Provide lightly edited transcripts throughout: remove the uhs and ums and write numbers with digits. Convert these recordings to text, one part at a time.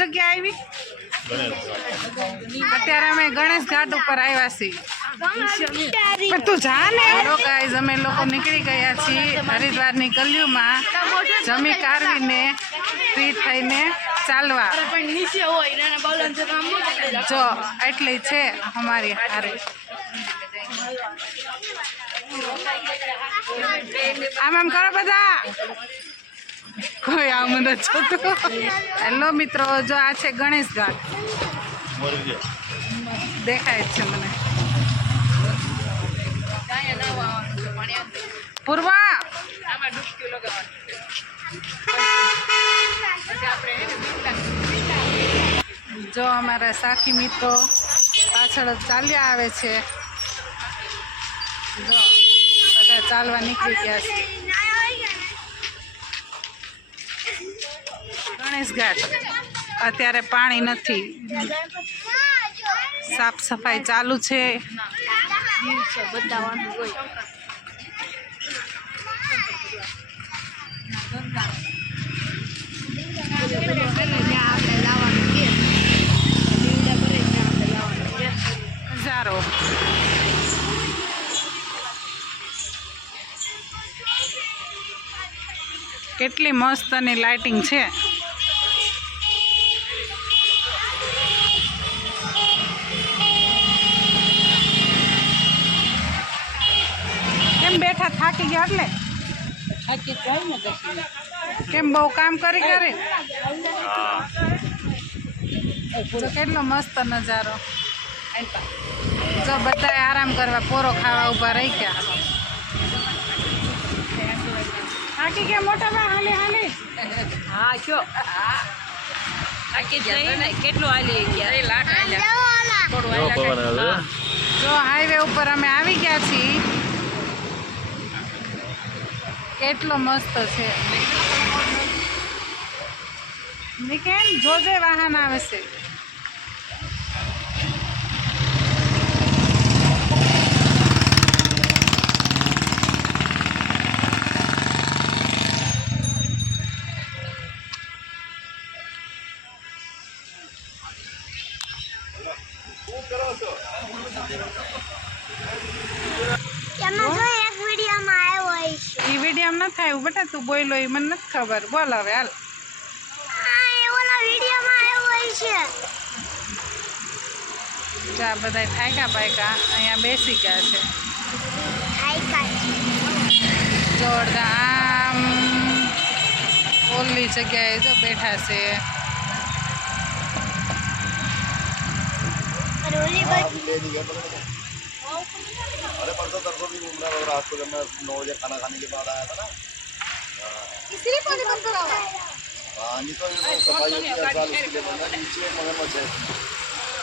જગ્યા આવી? અત્યારે અમે ગણેશ ઘાટ ઉપર આવ્યા છીએ. પણ તું જા ને. હેલો ગાઈઝ, અમે લોકો નીકળી ગયા છીએ હરિદ્વારની ગલીઓમાં જમી કારવીને ફ્રી થઈને ચાલવા. જો એટલી છે અમારી હારે. આમ આમ કરો બધા, કોઈ આમ નથી જોતું. હેલો મિત્રો, જો આ છે ગણેશ ઘાટ, દેખાય જ છે મને. પૂર્વા જો અમારા સાથી મિત્રો પાછળ ચાલ્યા આવે છે. જો બધા ચાલવા નીકળી ગયા છે. ગણેશ ઘાટ અત્યારે પાણી નથી, સાફ સફાઈ ચાલુ છે. નજારો કેટલી મસ્ત અને લાઇટિંગ છે. કેમ બેઠા, થાકી ગયા? એટલે થાકી જાય ને. કેમ બહુ કામ કરી કરે? કેટલો મસ્ત નજારો. જો બધા આરામ કરવા, પોરો ખાવા ઉભા રહી ગયા. થાકી ગયા મોટા ભાઈ? હાલે હાલે. હા શું થાકી જાય ને, કેટલું હાલી ગયા. જો હાઈવે ઉપર અમે આવી ગયા છીએ. કેટલો મસ્ત છે. નિકેન જોજે વાહન આવે છે. એ વિડીયો ન થાય બેટા, તું બોલો એ મને નથી ખબર. બોલ હવે હાલ. બધા થાયકા પાયકા અહીંયા બેસી ગયા છે. જોરદાર આમ ઓલી જગ્યાએ જો બેઠા છે. अरे परसों तरसों भी घूमना और रात को जब मैं 9 बजे खाना खाने के बाद आया था ना, इसलिए पानी बंद करा हुआ है। पानी तो सफाई होती है हर साल, इसलिए बंदा नीचे मगरमच्छ है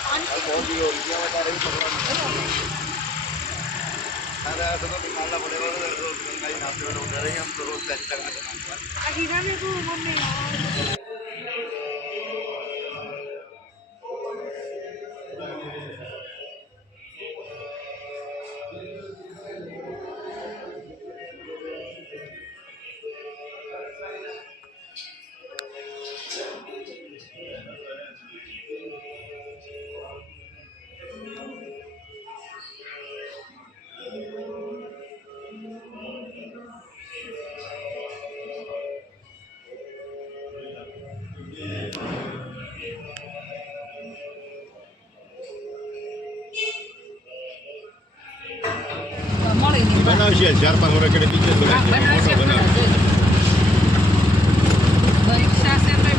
और बहुत ही हो रही है बता रही पकड़ा। अरे ऐसा तो निकालना पड़ेगा, रोज गंगा ही नहाते हुए उठ रहे हैं हम तो रोज टैक्स लगाते हैं। બનાવશે 4-5 વર્ષ કે પીછે બનાવશે. પરીક્ષા છે તો